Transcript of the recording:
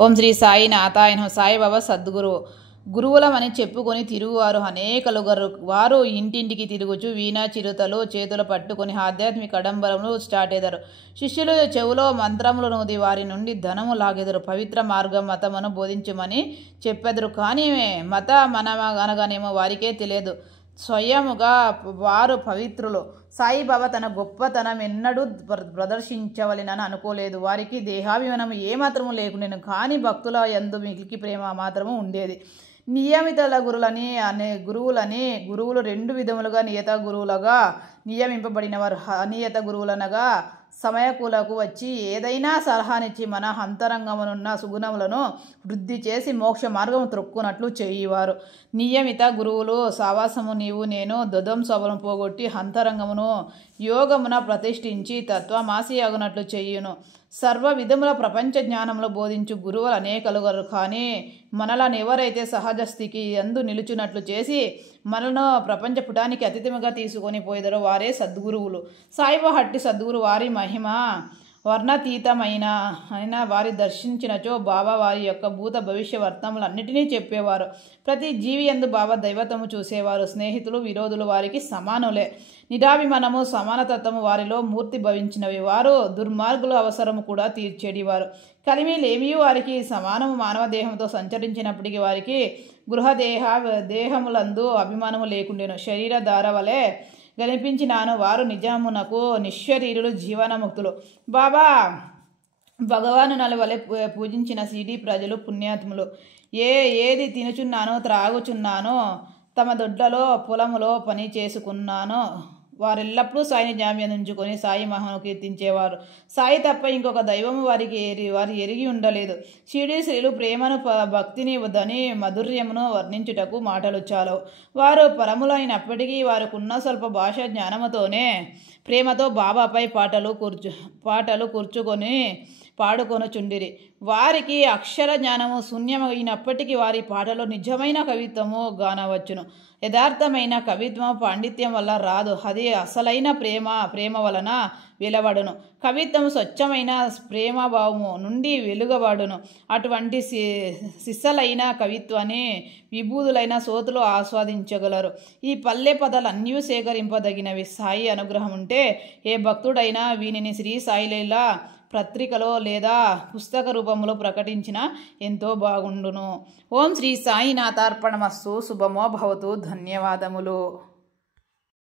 ఓం శ్రీ సాయినాథాయ నమః. సాయిబాబా సద్గురు గురువులమని చెప్పుకొని తిరుగువారు అనేకలుగరు. వారు ఇంటింటికి తిరుగుచు వీణా చిరుతలు చేతులు పట్టుకొని ఆధ్యాత్మిక అడంబరములు స్టార్టెదరు. శిష్యులు చెవులో మంత్రములు నూది వారి నుండి ధనము లాగెదరు. పవిత్ర మార్గం మతమును బోధించమని చెప్పెదరు. కానీ మత అనగానేమో వారికే తెలియదు. స్వయముగా వారు పవిత్రులు. సాయిబాబా తన గొప్పతనం ఎన్నడూ ప్రదర్శించవలెనని అనుకోలేదు. వారికి దేహాభిమానం ఏమాత్రము లేకుండెను. కానీ భక్తుల యందు మిగిలికి ప్రేమ మాత్రము ఉండేది. నియమిత గురువులు రెండు విధములుగా నియత గురువులుగా నియమింపబడినవారు. అనియత గురువులనగా సమయకులకు వచ్చి ఏదైనా సలహానిచ్చి మన అంతరంగమునున్న సుగుణములను వృద్ధి చేసి మోక్ష మార్గము త్రొక్కునట్లు చేయువారు. నియమిత గురువులు సావాసము నీవు నేను ధ్వంసమును పోగొట్టి అంతరంగమును యోగమున ప్రతిష్ఠించి తత్వమాసి అగునట్లు చేయును. సర్వ విధముల ప్రపంచ జ్ఞానములు బోధించు గురువులు అనేకలుగరు. కానీ మనలను ఎవరైతే సహజ స్థితికి యందు నిలుచున్నట్లు చేసి మనను ప్రపంచ పుటానికి అతీతముగా తీసుకొని పోయేదరో వారే సద్గురువులు. సాయిబాబా హట్టి సద్గురు వారి మహిమ వర్ణతీతమైన వారి దర్శించినచో బాబా వారి యొక్క భూత భవిష్య వర్తములన్నిటినీ చెప్పేవారు. ప్రతి జీవి యందు బాబా దైవతము చూసేవారు. స్నేహితులు విరోధులు వారికి సమానులే. నిరాభిమానము సమానతత్వము వారిలో మూర్తి భవించినవి. వారు దుర్మార్గుల అవసరము కూడా తీర్చేడివారు. కలిమిలేమీ వారికి సమానము. మానవ దేహంతో సంచరించినప్పటికీ వారికి దేహములందు అభిమానము లేకుండెను. శరీరధార వలె కనిపించినాను వారు నిజమునకు నిశ్శరీరులు, జీవనముక్తులు. బాబా భగవాను వలె పూజించిన సిడి ప్రజలు పుణ్యాత్ములు. ఏది తినుచున్నానో త్రాగుచున్నానో తమ దొడ్లలో పొలములో పని చేసుకున్నానో వారెల్లప్పుడూ సాయిని జామ్యం ఉంచుకొని సాయి మహిమను కీర్తించేవారు. సాయి తప్ప ఇంకొక దైవము వారు ఎరిగి ఉండలేదు. షిరిడి శ్రీలు ప్రేమను భక్తిని దని మాధుర్యమును వర్ణించుటకు మాటలు చాలవు. వారు పరములైనప్పటికీ వారికున్న స్వల్ప భాష జ్ఞానముతోనే ప్రేమతో బాబాపై పాటలు కూర్చుకొని పాడుకొనుచుండిరి. వారికి అక్షర జ్ఞానము శూన్యమైనప్పటికీ వారి పాటలో నిజమైన కవిత్వము గానవచ్చును. యథార్థమైన కవిత్వం పాండిత్యం వల్ల రాదు. అది అసలైన ప్రేమ వలన వెలువడును. కవిత్వం స్వచ్ఛమైన ప్రేమభావము నుండి వెలుగబడును. అటువంటి సిస్సలైన కవిత్వాన్ని విభూతులైన సోతులు ఆస్వాదించగలరు. ఈ పల్లె పదాలు అన్నీ సేకరింపదగినవి. సాయి అనుగ్రహం ఉంటే ఏ భక్తుడైనా వీనిని శ్రీ సాయిలీలా పత్రికలో లేదా పుస్తక రూపంలో ప్రకటించిన ఎంతో బాగుండును. ఓం శ్రీ సాయినాథార్పణమస్తు. శుభమో భవతు. ధన్యవాదములు.